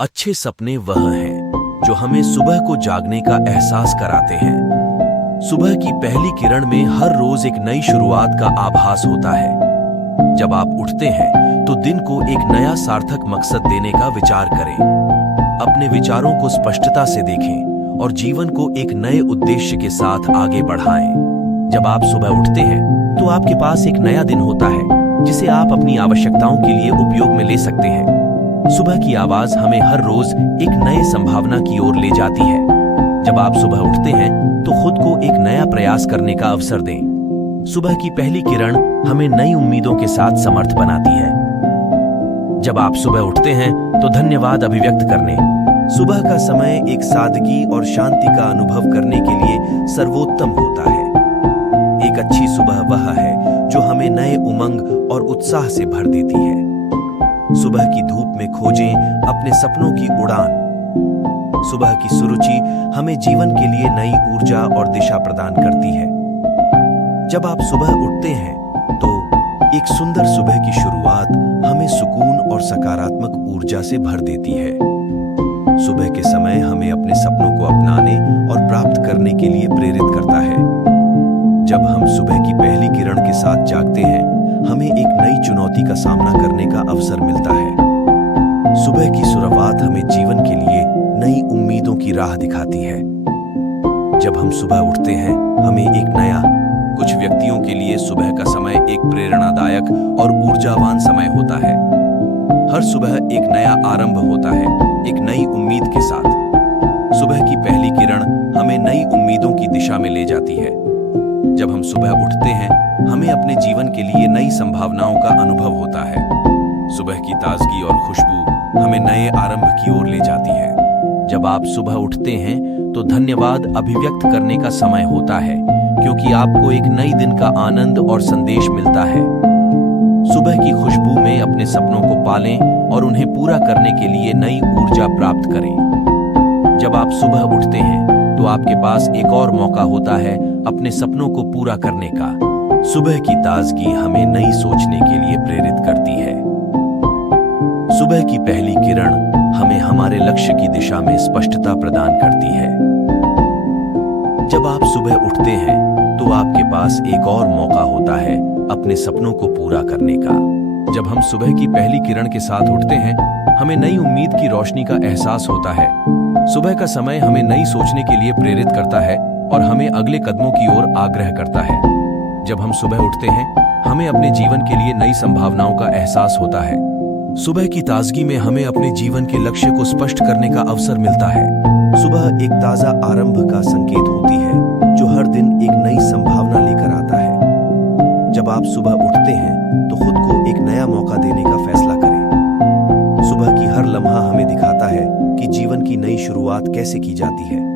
अच्छे सपने वह हैं जो हमें सुबह को जागने का एहसास कराते हैं। सुबह की पहली किरण में हर रोज एक नई शुरुआत का आभास होता है। जब आप उठते हैं तो दिन को एक नया सार्थक मकसद देने का विचार करें। अपने विचारों को स्पष्टता से देखें और जीवन को एक नए उद्देश्य के साथ आगे बढ़ाएं। जब आप सुबह उठते हैं तो आपके पास एक नया दिन होता है जिसे आप अपनी आवश्यकताओं के लिए उपयोग में ले सकते हैं। सुबह की आवाज हमें हर रोज एक नए संभावना की ओर ले जाती है। जब आप सुबह उठते हैं तो खुद को एक नया प्रयास करने का अवसर दें। सुबह की पहली किरण हमें नई उम्मीदों के साथ समर्थ बनाती है। जब आप सुबह उठते हैं तो धन्यवाद अभिव्यक्त करने। सुबह का समय एक सादगी और शांति का अनुभव करने के लिए सर्वोत्तम होता है। एक अच्छी सुबह वह है जो हमें नए उमंग और उत्साह से भर देती है। सुबह की धूप में खोजें अपने सपनों की उड़ान। सुबह की सुरुचि हमें जीवन के लिए नई ऊर्जा और दिशा प्रदान करती है। जब आप सुबह उठते हैं तो एक सुंदर सुबह की शुरुआत हमें सुकून और सकारात्मक ऊर्जा से भर देती है। सुबह के समय हमें अपने सपनों को अपनाने और प्राप्त करने के लिए प्रेरित करता है। जब हम सुबह की पहली किरण के साथ जागते हैं, हमें एक नई चुनौती का सामना करने का अवसर मिलता है। सुबह की शुरुआत हमें जीवन के लिए नई उम्मीदों की राह दिखाती है। जब हम सुबह उठते हैं, हमें एक नया कुछ व्यक्तियों के लिए सुबह का समय एक प्रेरणादायक और ऊर्जावान समय होता है। हर सुबह एक नया आरंभ होता है, एक नई उम्मीद के साथ। सुबह की पहली किरण हमें नई उम्मीदों की दिशा में ले जाती है। जब हम सुबह उठते हैं, हमें अपने जीवन के लिए नई संभावनाओं का अनुभव होता है। सुबह की ताजगी और खुशबू हमें नए आरंभ की ओर ले जाती है। जब आप सुबह उठते हैं तो धन्यवाद अभिव्यक्त करने का समय होता है, क्योंकि आपको एक नई दिन का आनंद और संदेश मिलता है। सुबह की खुशबू में अपने सपनों को पालें और उन्हें पूरा करने के लिए नई ऊर्जा प्राप्त करें। जब आप सुबह उठते हैं तो आपके पास एक और मौका होता है अपने सपनों को पूरा करने का। सुबह की ताजगी हमें नई सोचने के लिए प्रेरित करती है। सुबह की पहली किरण हमें हमारे लक्ष्य की दिशा में स्पष्टता प्रदान करती है। जब आप सुबह उठते हैं तो आपके पास एक और मौका होता है अपने सपनों को पूरा करने का। जब हम सुबह की पहली किरण के साथ उठते हैं, हमें नई उम्मीद की रोशनी का एहसास होता है। सुबह का समय हमें नई सोचने के लिए प्रेरित करता है और हमें अगले कदमों की ओर आग्रह करता है। जब हम सुबह उठते हैं, हमें अपने जीवन के लिए नई संभावनाओं का एहसास होता है। सुबह की ताजगी में हमें अपने जीवन के लक्ष्य को स्पष्ट करने का अवसर मिलता है। सुबह एक ताजा आरंभ का संकेत होती है जो हर दिन एक नई संभावना लेकर आता है। जब आप सुबह उठते हैं तो खुद को एक नया मौका देने का फैसला करें। सुबह की हर लम्हा हमें दिखाता है कि जीवन की नई शुरुआत कैसे की जाती है।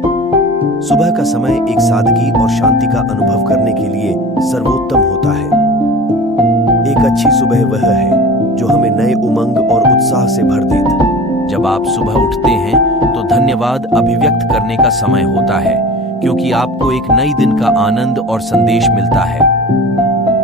सुबह का समय एक सादगी और शांति का अनुभव करने के लिए सर्वोत्तम होता है। एक अच्छी सुबह वह है जो हमें नए उमंग और उत्साह से भर देती। जब आप सुबह उठते हैं तो धन्यवाद अभिव्यक्त करने का समय होता है, क्योंकि आपको एक नई दिन का आनंद और संदेश मिलता है।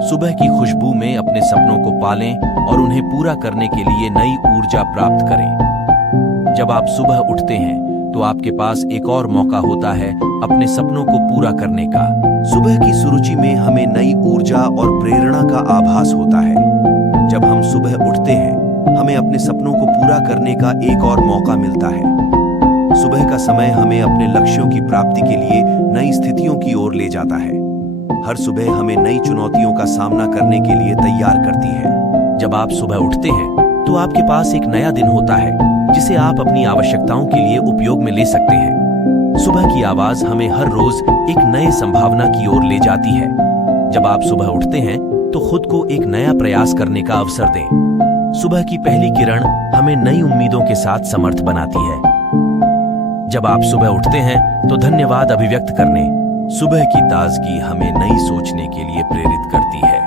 सुबह की खुशबू में अपने सपनों को पालें और उन्हें पूरा करने के लिए नई ऊर्जा प्राप्त करें। जब आप सुबह उठते हैं तो आपके पास एक और मौका होता है अपने सपनों को पूरा करने का। सुबह की सुरुचि में हमें नई ऊर्जा और प्रेरणा का आभास होता है। जब हम सुबह उठते हैं, हमें अपने सपनों को पूरा करने का एक और मौका मिलता है। सुबह का समय हमें अपने लक्ष्यों की प्राप्ति के लिए नई स्थितियों की ओर ले जाता है। हर सुबह हमें नई चुनौतियों का सामना करने के लिए तैयार करती है। जब आप सुबह उठते हैं तो आपके पास एक नया दिन होता है जिसे आप अपनी आवश्यकताओं के लिए उपयोग में ले सकते हैं। सुबह की आवाज हमें हर रोज एक नए संभावना की ओर ले जाती है। जब आप सुबह उठते हैं तो खुद को एक नया प्रयास करने का अवसर दें। सुबह की पहली किरण हमें नई उम्मीदों के साथ समर्थ बनाती है। जब आप सुबह उठते हैं तो धन्यवाद अभिव्यक्त करने। सुबह की ताजगी हमें नई सोचने के लिए प्रेरित करती है।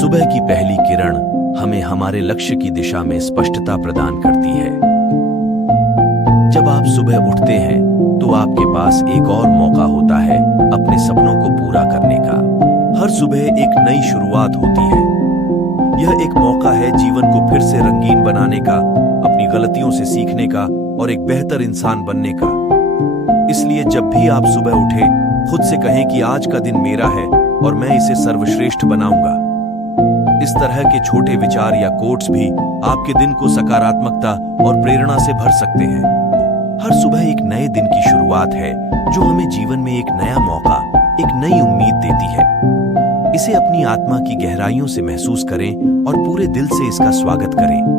सुबह की पहली किरण हमें हमारे लक्ष्य की दिशा में स्पष्टता प्रदान करती है। जब आप सुबह उठते हैं तो आपके पास एक और मौका होता है अपने सपनों को पूरा करने का। हर सुबह एक नई शुरुआत होती है। यह एक मौका है जीवन को फिर से रंगीन बनाने का, अपनी अपनी गलतियों से सीखने का और एक बेहतर इंसान बनने का। इसलिए जब भी आप सुबह उठे, खुद से कहें कि आज का दिन मेरा है और मैं इसे सर्वश्रेष्ठ बनाऊंगा। इस तरह के छोटे विचार या कोट्स भी आपके दिन को सकारात्मकता और प्रेरणा से भर सकते हैं। हर सुबह एक नए दिन की शुरुआत है जो हमें जीवन में एक नया मौका, एक नई उम्मीद देती है। इसे अपनी आत्मा की गहराइयों से महसूस करें और पूरे दिल से इसका स्वागत करें।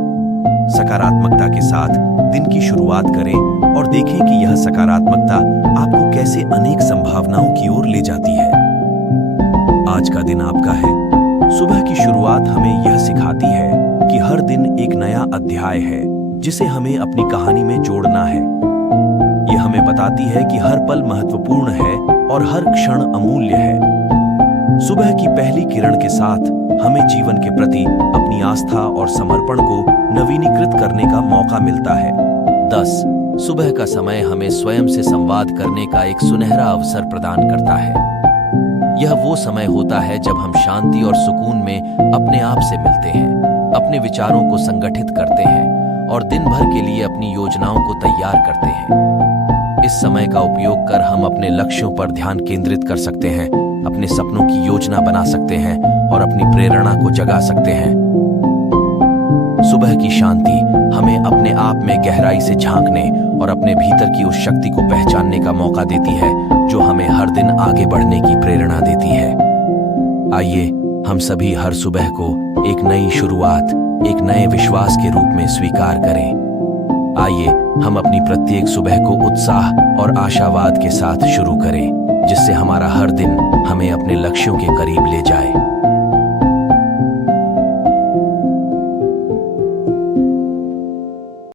सकारात्मकता के साथ दिन की शुरुआत करें और देखें कि यह सकारात्मकता आपको कैसे अनेक संभावनाओं की ओर ले जाती है। आज का दिन आपका है। सुबह की शुरुआत हमें यह सिखाती है कि हर दिन एक नया अध्याय है जिसे हमें अपनी कहानी में जोड़ना है। यह हमें बताती है कि हर पल महत्वपूर्ण है और हर क्षण अमूल्य है। सुबह की पहली किरण के साथ हमें जीवन के प्रति अपनी आस्था और समर्पण को नवीनीकृत करने का मौका मिलता है। 10. सुबह का समय हमें स्वयं से संवाद करने का एक सुनहरा अवसर प्रदान करता है। यह वो समय होता है जब हम शांति और सुकून में अपने आप से मिलते हैं, अपने विचारों को संगठित करते हैं और दिन भर के लिए अपनी योजनाओं को तैयार करते हैं। इस समय का उपयोग कर हम अपने लक्ष्यों पर ध्यान केंद्रित कर सकते हैं, अपने सपनों की योजना बना सकते हैं और अपनी प्रेरणा को जगा सकते हैं। सुबह की शांति हमें अपने आप में गहराई से झांकने और अपने भीतर की उस शक्ति को पहचानने का मौका देती है जो हमें हर दिन आगे बढ़ने की प्रेरणा देती है। आइए हम सभी हर सुबह को एक नई शुरुआत, एक नए विश्वास के रूप में स्वीकार करें। आइए हम अपनी प्रत्येक सुबह को उत्साह और आशावाद के साथ शुरू करें, जिससे हमारा हर दिन हमें अपने लक्ष्यों के करीब ले जाए।